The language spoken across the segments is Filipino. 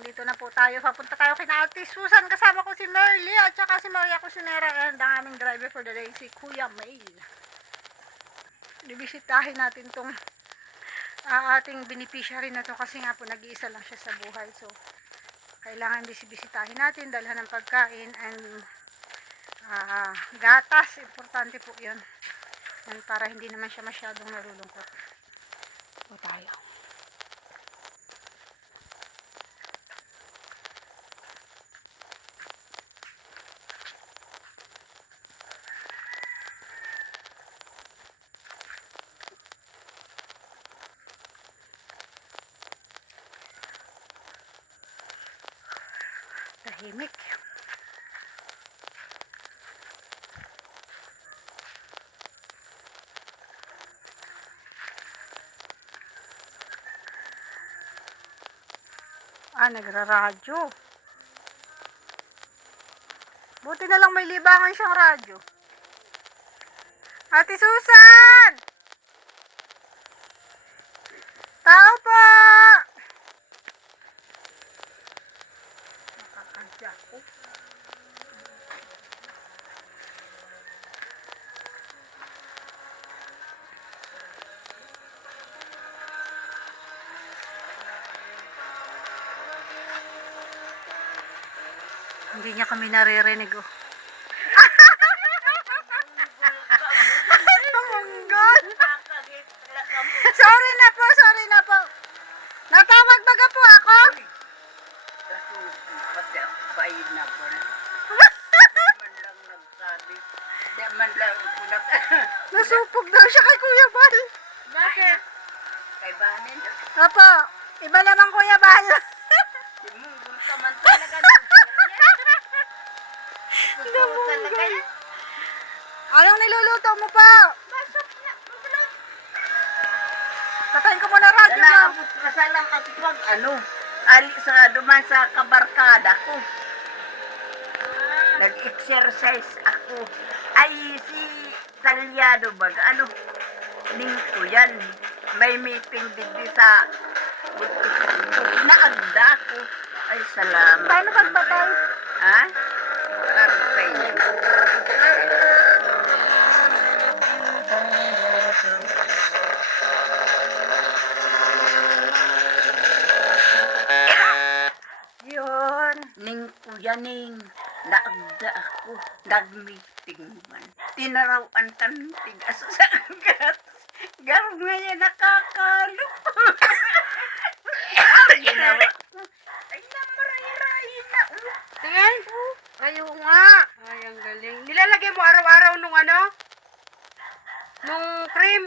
Nandito na po tayo. Papunta tayo kina Ate Susan. Kasama ko si Merly at saka si Maria Cusinera and ang aming driver for the day, si Kuya Mail. Bibisitahin natin tong ating beneficiary na to kasi nga po nag-iisa lang siya sa buhay. So, kailangan bisitahin natin, dalhan ng pagkain and gatas. Importante po yun. And para hindi naman siya masyadong nalulungkot. Po tayo. Tahimik. Nagraradyo. Buti na lang may libangan siyang radyo. Ate Susan! Tao po! Nakakadya ko. Hindi niya kami naririnig, oh. Namunggol. Sorry na po. Natawag baga po ako? Nasupog daw siya kay Kuya Bal. Bakit? Kay Banin? Opo, iba naman Kuya Bal. Munggol ka man talaga. Talaga yan. Anong niluluto mo po? Tatayin ko muna radyo, ma'am. Nanaabot ka sa lang at wag ali sa duman sa kabarkada ko. Nag-exercise ako. Ay, si Talyado ba? Lingko yan. May meeting din sa naagda ko. Ay, salamat. Paano pagpatay? Ha? Parang kayo. Yun. Ning kuya ning, naagda ako, nag-meeting man. Tinarawan tantig aso sa agat. Garo ngayon nakakalo. Ginawa ko. Ay, namaray-rayin na. Tingin? Kayo nga. Ay, ang galing. Nilalagay mo araw-araw nung nung cream.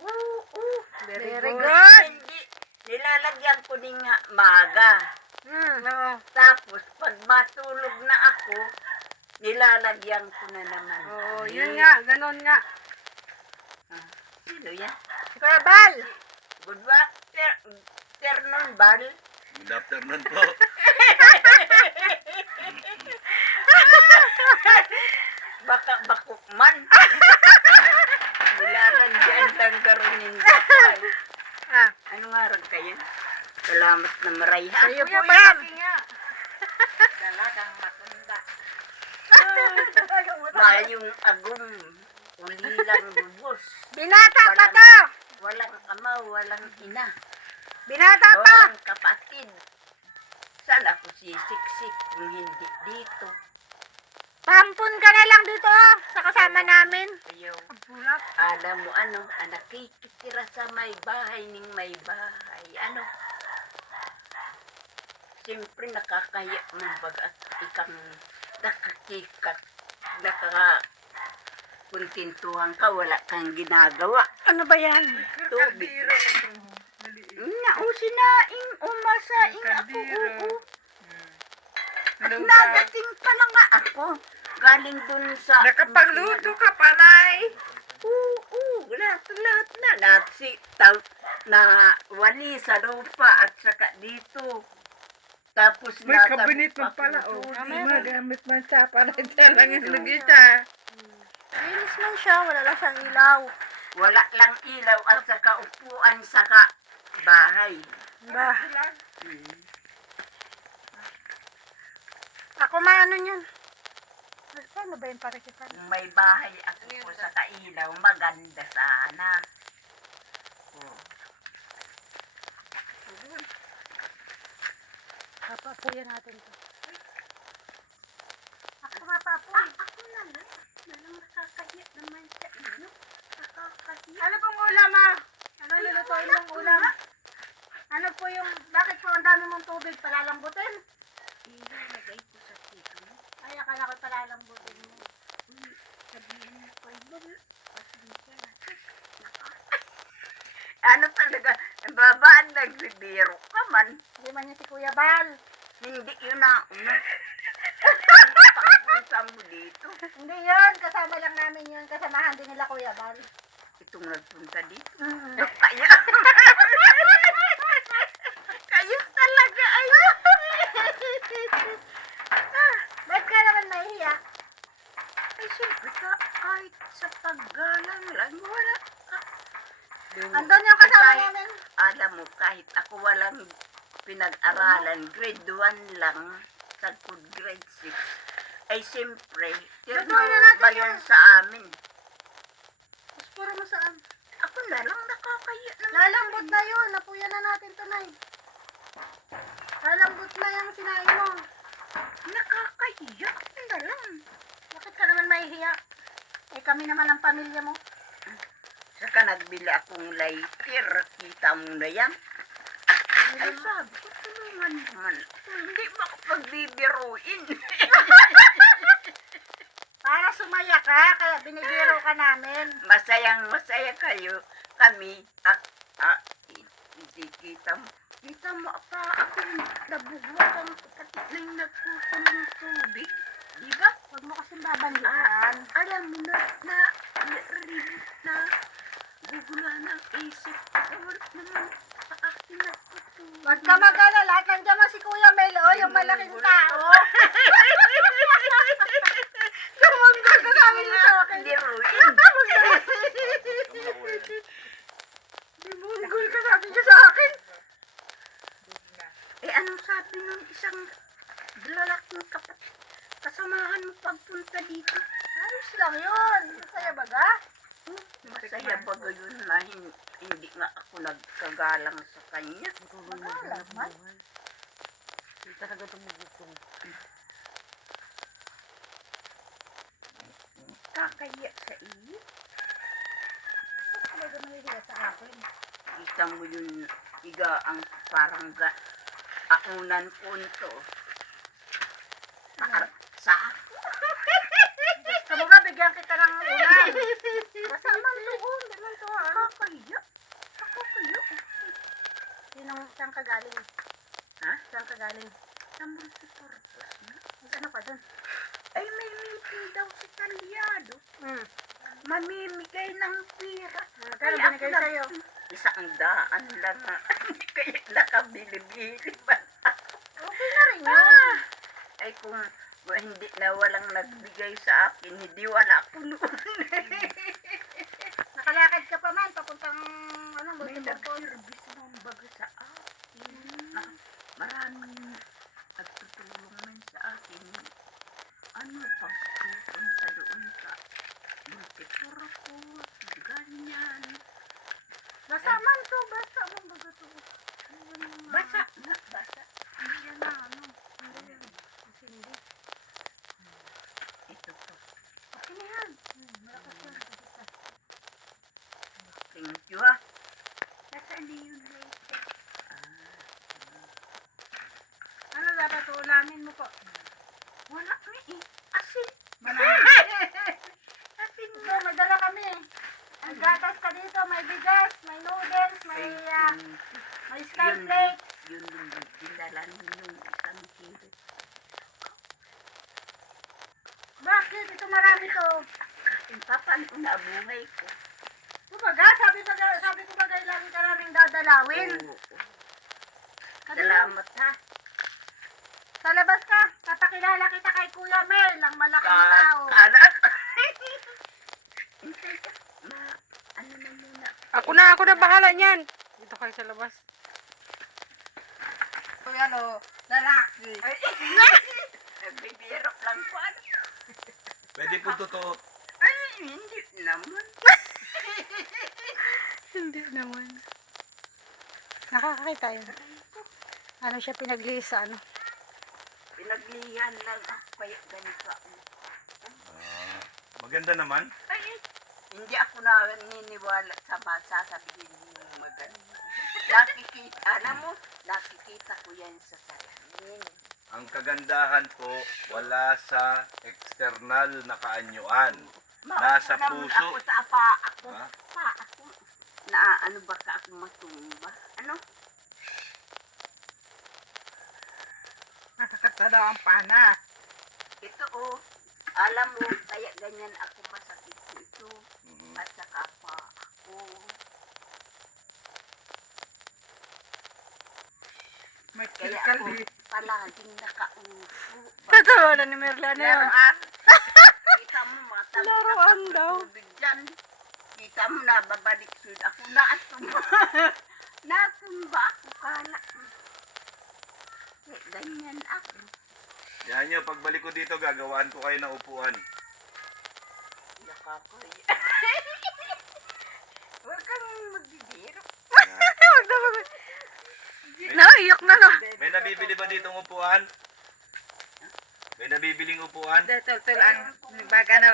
Oo. Very good. Hindi, nilalagyan ko din nga maga. Oo. Tapos, pag matulog na ako, nilalagyan ko na naman. Oo, yun nga. Ganon nga. Sino yan? Si Kuya Bal. Good afternoon, Bal. Good afternoon po. Baka bakukman. Nilalagyan lang karonin bakay. Ano nga rin kayo? Salamat na maray. Kayo po yan. Talagang matanda. Mayong agum. Ulilang lubos. Binata pa to. Walang ama, walang ina. Binata pa. Walang kapatid. Saan ako sisiksik kung hindi dito? Pampun ka na lang dito sa kasama namin. Ayaw. Bulak. Alam mo nakikitira sa may bahay ning may bahay. Siyempre nakakaya ng bagat ikang kuntintuhan ka, wala kang ginagawa. Ano ba yan? Tubig. Sinaing, umasaing ako, oo. At nagating pa na nga ako. Galing dun sa... Nakapagluto ka palay. Oo, lahat na. Na wali sa lupa at saka dito. Tapos May kabinet mo pala. Magamit man siya para siya lang yung lugita. Linis man siya, wala lang siyang ilaw. Wala lang ilaw at saka upuan saka bahay. Ba? Ako maano yun. Paano ba yung parikitan? Kung may bahay ako po sa Kailaw, maganda sana. Oh. Papapuyan natin to. Ako mapapuy. Ako na lang. Nalang nakakahiya naman sa inyo. Nakakahiya. Ano pong ulam ah? Ano lulutuin mong ulam? Ano po yung, bakit po ang dami mong tubig? Palalambutin? Ilagay ko sa tito. Ay, akala ko palalambutin mo. Sabihin mo ko, pasensya na. Ano talaga, babaan nagbibiro ka man. Hindi man niya si Kuya Bal. Hindi yun na una. Papunta mo dito. Hindi yun, kasama lang namin yun. Kasamahan din nila Kuya Bal. Itong nagpunta dito. Mm. Kaya. Kayo talaga ay. Ba't ka naman nahihiya? Ay, siyempre ka, kahit sa paggalang lang, wala ka. Andun yung kasama Kahit- namin. Alam mo, kahit ako walang pinag-aralan, grade 1 lang, sagpod grade 6, ay siyempre, tirno Totoo na natin ba yan. yun sa amin? Mas puro mo saan? Ako na lang nakakaya naman. Lalambot na yun. Napuyan na natin to, Nay. Lalambot na yung sinain mo. Nakakaya. Ako na lang. Bakit ka naman mahihiya? Eh, kami naman ang pamilya mo. Saka nagbili akong lighter. Kita mo na yan. Ay, sabi ko, tulungan naman. Hindi ba ako pagbibiruin? Para sumaya ka, kaya binibiro ka namin. Masayang masaya kayo. Kami, hindi kita mo. Kita mo, ako nabubukan pati na yung nagkukulo ng tubig. Di ba? Huwag mo kasing babanlian. Alam mo na gugula ng isip. Wala naman sa akin na tutulog. Huwag ka mag-alala. Nandiyan mo si Kuya Mel, oh, yung malaking tao. Lumunggol ka sa amin sa akin. Biruin. Lumunggol ka sabi niya sa akin. Eh, anong sabi ng isang lalaking kasamahan mo pagpunta dito? Ayos lang yun. Masaya ba ga? Masaya ba gayon na hindi nga ako nagkagalang sa kanya? Magalang man. Kakaya sa iyo. Talaga nahihiya sa akin. Kita mo yun, ang parang aunan punto. Sa Gusto mo nga bigyan kita ng ulan. Kasama ang tuhon. Ganun to ha. kakaya. Ako kayo. Yun ang saan ka galing. Ha? Saan ka galing? Sa multipurpose na. Ano ka dun? Ay, may meeting daw si Talyado. Hmm. Mamimigay ng pira. Magkano Ay, binigay ako lang- sa'yo? 100 lang nga. Kaya nakabili-bili ba? Okay na rin yun. Ay, kung hindi na walang nagbigay sa akin, hindi wala ako noon. Nakalakad ka pa man. Papuntang ano, May multipurpose. nag-service ng baga sa akin. Maraming nagtutulong man sa akin. Ano, pagpupunta doon sa multipurpose, ganyan. Basa man to. Basa man baga to. Basa na, basa. Hindi yan na ano. Hindi. Ito po. Okay na yan. Malakas yan. Thank you, ha. Nasaan na yun, later? Ano dapat ulamin mo po? Wala nga eh. Asin. Asin So, may dala kami. May gatas ka dito, may bigas, may noodles, may skyflake. Yun yung dinala yung isang kilo. Bakit? Ito marami to. Kain pa, paano nabuhay ko? Kumbaga, sabi ko bagay lagi ka namin dadalawin. Oo. Kasi Salamat, ha. sa labas ka, papakilala kita kay Kuya Mel, ang malaking tao. Kalat. Hintay ka. Ano na muna. Ako na bahala niyan. Dito kayo sa labas. Kuya, lalaki. Nagbibiro lang ko. Ano? Pwede po totoo. Ay, hindi naman. Hindi naman. Nakakakita yun. Ano siya pinaglisa, ano? Pinaglihan lang ako kaya ganito ako. Maganda naman. Ay, hindi ako naniniwala sa sasabihin yung maganda. Nakikita, alam mo, nakikita ko yan sa salamin. Ang kagandahan po, wala sa external na kaanyuan. Nasa Naman puso. ako sa paa ako. Ha? Paa ako. Na ano ba ka ako matumba? Ano? Nakakata daw ang pana. Ito oh. Alam mo, kaya ganyan ako masakit ito. Mhm. At saka pa ako. May Kaya kilkal ako eh. palaging nakaupo. Totoo na ni Merla na yun. Laruan. Kita mo matamtak Laruan ako daw. ng tubig dyan. Kita mo na babalik sud ako natumba. Natumba ako kala. Ganyan ako. Yan nyo, pagbalik ko dito, gagawaan ko kayo ng upuan. Nakakaya. Huwag kang magbibiro. Huwag na mag... Naiyak na no. May nabibili ba ditong upuan? May nabibiling upuan? Tul ang baga na.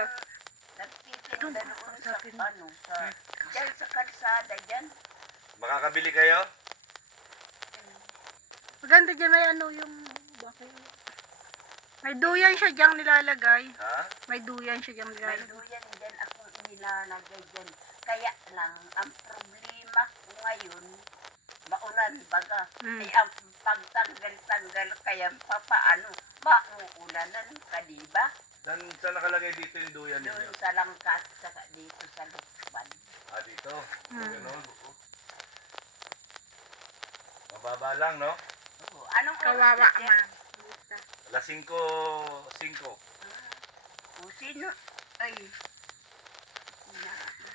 Nagtitinda noon sa ano, dyan sa kalsada dyan. Makakabili kayo? Maganda dyan may ano yung... Bakit? May duyan siya diyang nilalagay. Ha? May duyan siya diyang May nilalagay. duyan dyan ako nilalagay dyan. Kaya lang, ang problema ko ngayon, maulan baga. Mm. Ay ang pagtanggal-tanggal kaya papaano, mauulanan ka, diba? Saan nakalagay dito yung duyan Doon ninyo? sa langkat, saka dito sa lukban. Ah, dito. Hmm. Ganun. Mababa lang, no? Oo. Anong oras Kawawa na, sir? man. Alas 5:05. O sino? Ay.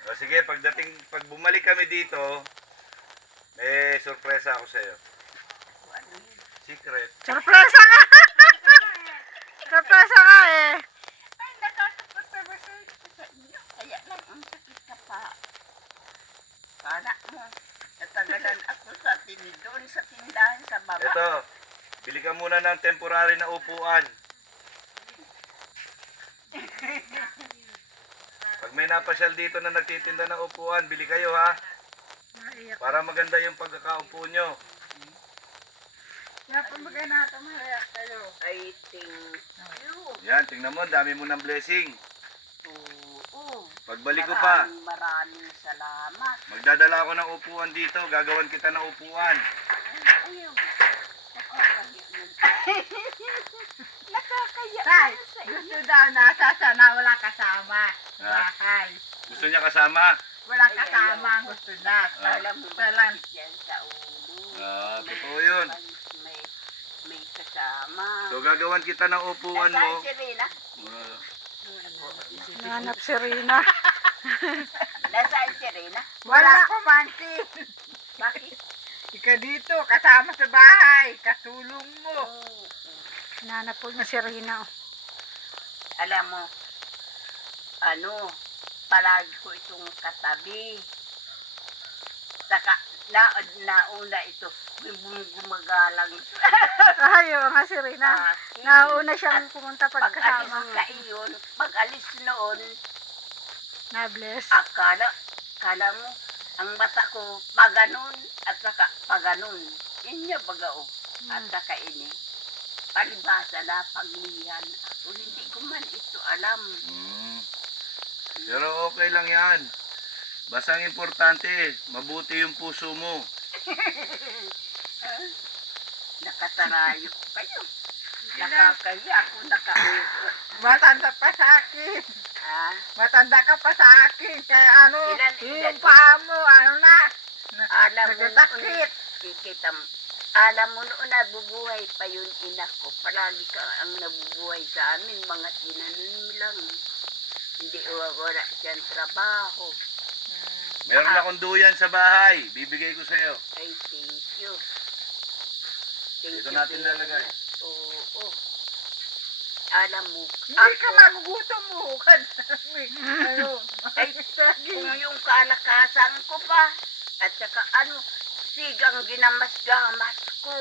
O sige, pag bumalik kami dito, may sorpresa ako sa'yo. Ano yun? Secret. Surpresa ka! Surpresa ka eh. Ay, nakakapot na ba sa inyo? Kaya lang, ang sakit ka pa. Sana mo. Natagalan ako doon sa tindahan sa baba. Ito, bili ka muna ng temporary na upuan. Pag may napasyal dito na nagtitinda ng upuan, bili kayo ha. Naiyak. Para maganda yung pagkakaupo nyo. Dapat bagay na ito mahayak kayo. I think you. Yan, tingnan mo, dami mo ng blessing. Oo. Pagbalik ko pa, Maraming salamat. magdadala ako ng upuan dito. Gagawan kita ng upuan. Ayaw. Nakakaya naman. Nakakaya Tay, naman sa inyo. gusto daw nasa sana wala kasama. Ha? Bahay. Gusto niya kasama? Wala kasama ang gusto na. Alam mo, Salang. masakit yan sa ulo. Ah, totoo yun. May kasama. So gagawan kita ng upuan mo. Nasaan si Rina? Ah, Nanap si Rina. Nasaan si Rina? Wala ko mansi. Bakit? Ika dito, kasama sa bahay. Katulong mo. Nanap po niya si Rina. Oh. Alam mo, ano, palagi ko itong katabi. Saka, nauna ito, gumagalang Ayaw nga si Rina. akin. Nauna siyang pumunta Pag-alis pagkasama. ka iyon, pag-alis noon, Na-bless. kala mo, ang mata ko, paganon, at saka paganon. Inyo baga o, at saka ini. Palibasa na paglihan ako, hindi ko man ito alam. mm. Pero okay lang yan. Basta ang importante, mabuti yung puso mo. Nakatarayo kayo. Nakakaya ako nakaupo. Matanda pa sa akin. Ah, Matanda ka pa sa akin. Kaya ano, Ilan yung edad? paa mo, ano na. alam mo Nagkasakit. Kikita mo. Alam mo noon nabubuhay pa yun ina ko. Palagi ka ang nabubuhay sa amin. Mga tinanim lang. Hindi wala siyang trabaho. Meron akong duyan sa bahay. Bibigay ko sa'yo. Ay, thank you. Thank Dito you natin very lalagay. much. Oo. alam mo, Hindi ka ako, magugutom mo. Ano? ay, kung yung kalakasan ko pa, at saka ano, sigang ginamas-gamas ko.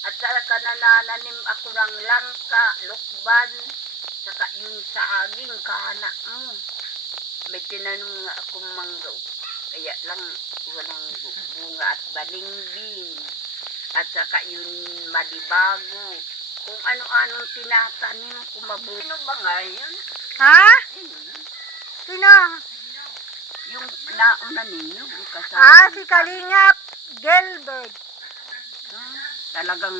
At saka nanananim ako ng langka, lukban, saka yung sa aging kana mo. May tinanong nga akong mangga, kaya lang walang bunga at balingbing. At saka yung malibago. Kung ano-anong tinatanim ko, mabuno ba ngayon? Ha? Yun, Sino? yung nauna ninyo, yung kasama. Ah, si Kalingap Gelbert. Talagang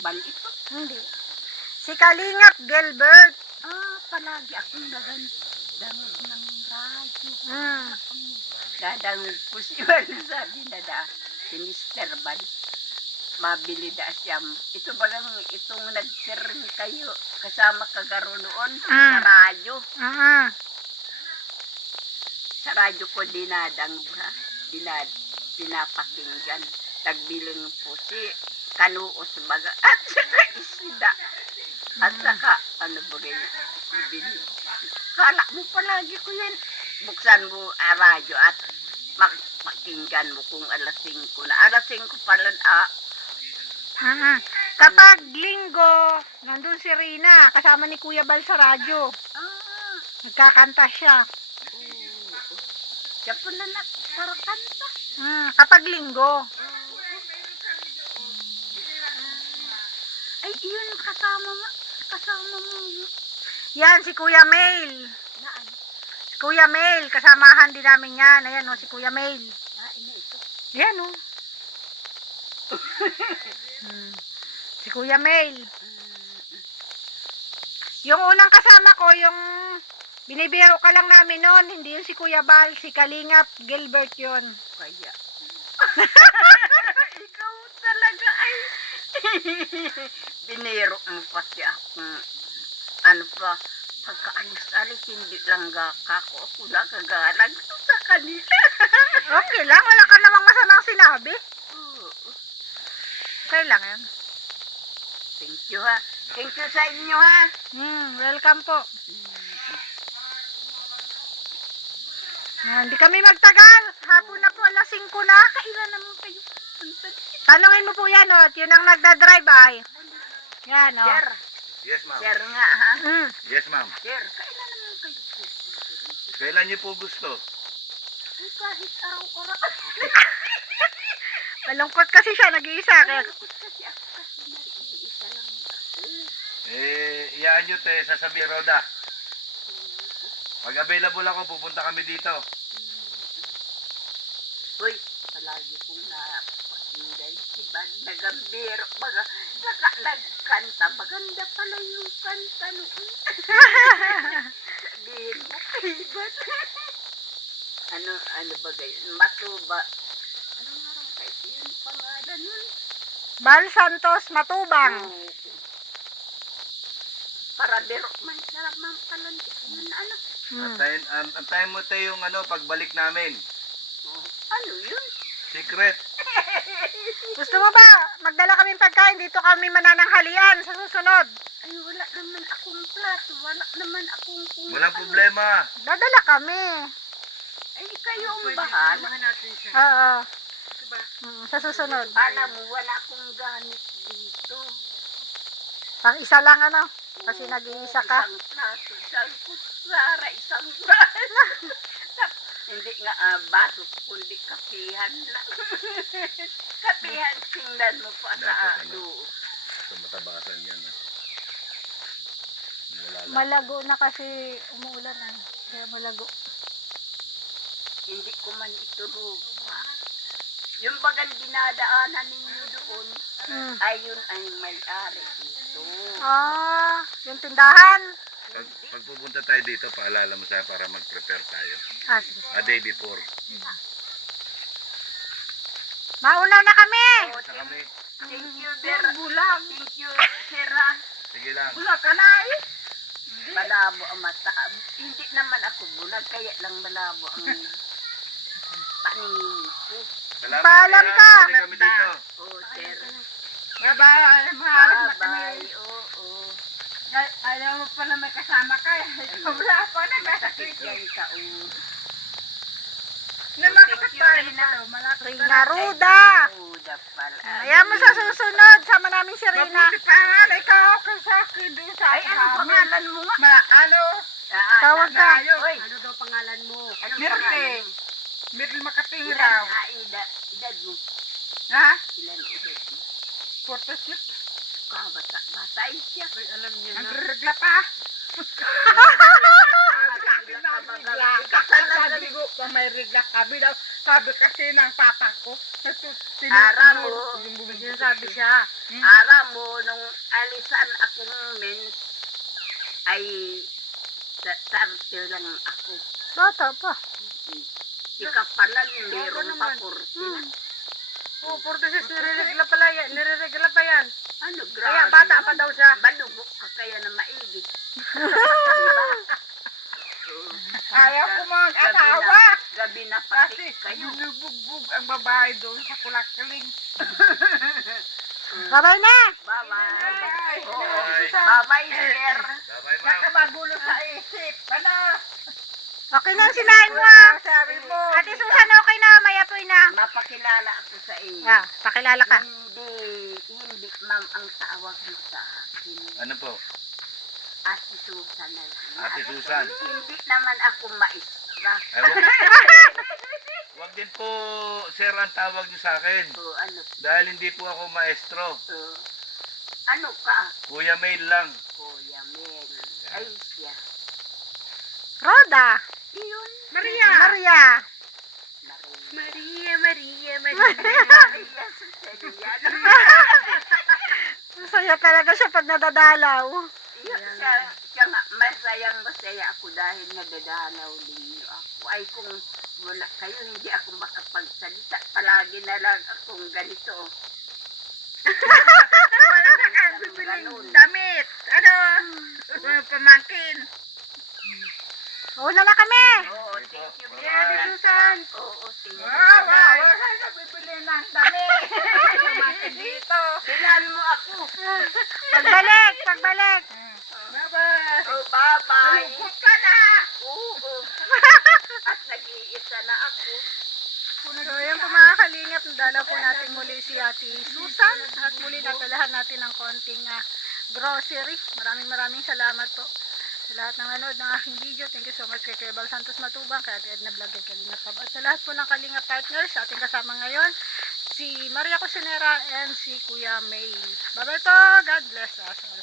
bal ito. Hindi. Si Kalingap Gelbert. Palagi akong dangog ng radyo. Mm. Dadangog po si Bal, sabi na si Mr. Bal. Mabili da siyam. Ito bagang itong nag-share kayo kasama kagaro noon sa radyo. Sa radyo ko dinadangog ha. Pinapakinggan. Tagbiling po si Kanuos baga. At saka isida. At saka ano bagay ibili. Kala mo palagi ko yan. Buksan mo radyo at pakinggan mo kung alas 5 na. Alas 5 pala Kapag linggo, nandun si Rina, kasama ni Kuya Bal sa radyo. Nagkakanta siya. Siya pala na para kanta. Kapag linggo. Ay, yun kasama mo. Yan, si Kuya Mail. Naan? Si Kuya Mail, kasamahan din namin yan. Ayan o, si Kuya Mail. Ina ito. Yan o. Si Kuya Mail. Yung unang kasama ko, yung binibiro ka lang namin noon, hindi yun si Kuya Bal, si Kalingap Gilbert yun. Kaya. Ikaw talaga ay. Biniro mo pati ako. Ano pa, pagkaalis-alis, hindi lang ako nakagalag sa kanila. Okay lang, wala ka namang masamang sinabi. Okay lang yan. Thank you ha. Thank you sa inyo ha. Welcome po. Hindi kami magtagal. Hapon na po, alas 5 na. Kailan naman kayo punta? Tanungin mo po yan, o. At yun ang nagdadrive ay. Yan, o. Sir. Yes, ma'am. Sir nga ha. Yes, ma'am. Sir, kailan naman kayo punta? Kailan niyo po gusto? Ay, kahit araw-araw. Malungkot kasi siya, nag-iisa. Kaya... Kasi ako kasi nag-iisa lang ako. Iyaan niyo te, sasabi Roda. Pag available ako, pupunta kami dito. Uy, palagi kong napakinggan si Bad nagambiro. Baga, saka nagkanta. Maganda pala yung kanta noon. Sabihin mo kay Bad. ano ba gayon? Matuba. Ano nga rin kahit yun pangalan nun? Bal Santos Matubang. Para biro man sarap man pala. Yun ano? Antayin mo tayo yung pagbalik namin. Ano yun? Secret. Gusto mo ba? Magdala kaming pagkain. Dito kami manananghalian sa susunod. Ay, wala naman akong plato. Wala naman akong kung Walang problema. Dadala kami. Ay, kayo ang bahala. Oo. Sa susunod. Alam mo, wala akong gamit dito. Pang isa lang ano. Kasi nag-iisa ka. Isang plato, isang kutsara, isang baso. Hindi nga baso, kundi kapihan lang. Kapihan, tingnan mo pa sa loob. Sa matabasan yan. Wala lang. Malago na kasi umuulan ah. Kaya malago. Hindi ko man itulog. Yung bagang dinadaanan ninyo doon, ayun ay may-ari ito. Yung tindahan. Pag pupunta tayo dito, paalala mo sa para mag-prepare tayo. Sige. A day before. Mauna na kami. Sa kami. Thank you, Sir. Bulang. Thank you, Sir. Sige lang. Bulag ka na eh. Malabo ang mata. Hindi naman ako bulag, kaya lang malabo ang paningin ko. Salamat Paalam kaya, ka. tuloy kami dito. Oh, Sir. Bye-bye. Mahalit na kami. Bye-bye. Oo. Ayaw mo pala may kasama ka. Wala pa na Masakit yan sa ulo. Namakit Thank you, tayo Rina. pa. Malaki Rina Ruda. Uda pala. Ayan mo sa susunod. Sama namin si Rina. Mabuti pangalan ikaw ako sa akin doon sa Ay, anong pangalan mo nga? Ano? Tawag ka. Oy, Ano daw pangalan mo? anong Mirle. pangalan? Mirle Makating Ilan raw. edad mo? Ha? Ilan edad mo? 46. Bata siya. Alam niyo Ang na. regla pa. Sabi ko, kung may regla kami daw, sabi kasi ng papa ko, Ara mo. Sinasabi siya. Ara mo, nung alisan akong mens, ay tarte lang ako. Bata pa. Ika pala, meron pa 40. Oo, 46 nireregla pala yan. Nireregla pa yan. Ano, grabe. Kaya bata pa daw siya. Balugo ka kaya na maigi. ayaw ko mga asawa. Gabi na Kasi pati kayo. binubugbog ang babae doon sa kulakaling. Bye-bye na. Bye-bye. Oo. Bye. Bye-bye, sir. Bye-bye, ma'am. Nakamagulo sa isip. Ano? Okay na ang sinain mo ah. Sabi mo. Ate Susan, okay na. May apoy na. Mapakilala ako sa inyo. Ah, pakilala ka. Hindi, ma'am, ang tawag mo sa akin. Ano po? Ate Susan na lang. Ate Susan. Hindi naman ako maestra. Ay, wag din po, sir, ang tawag niyo sa akin. O, ano, Dahil hindi po ako maestro. ano ka? Kuya Mail lang. Kuya Mel. Ay, siya. Roda. Yun. Maria. Maria. Maria. Maria. Maria Susanian. Masaya talaga siya pag nadadalaw. Siya nga, masaya ako dahil nadadanaw ninyo ako. Ay, kung wala kayo, hindi ako makapagsalita. Palagi na lang akong ganito. Wala na ka bibiling damit. Ano? Pamangkin. Una na kami. Oo, thank you. Bye-bye. Susan. Oo, thank you. Wala na bibili ng damit. Pamangkin dito. Bilan mo ako. Pagbalik. Bye-bye. Oh, bye-bye. Malungkot ka na. Oo. At nag-iisa na ako. So yan po mga kalingap, nadala po natin muli si Ate Susan at muli natalahan natin ng konting grocery. Maraming salamat po sa lahat ng nanood ng aking video. Thank you so much kay Kuya Bal Santos Matubang, kay Ate Edna Vlog, kay Kalingap Pab. At sa lahat po ng Kalingap partners, sa ating kasama ngayon, si Maria Cosinera and si Kuya Mail. Bye-bye po. God bless us all.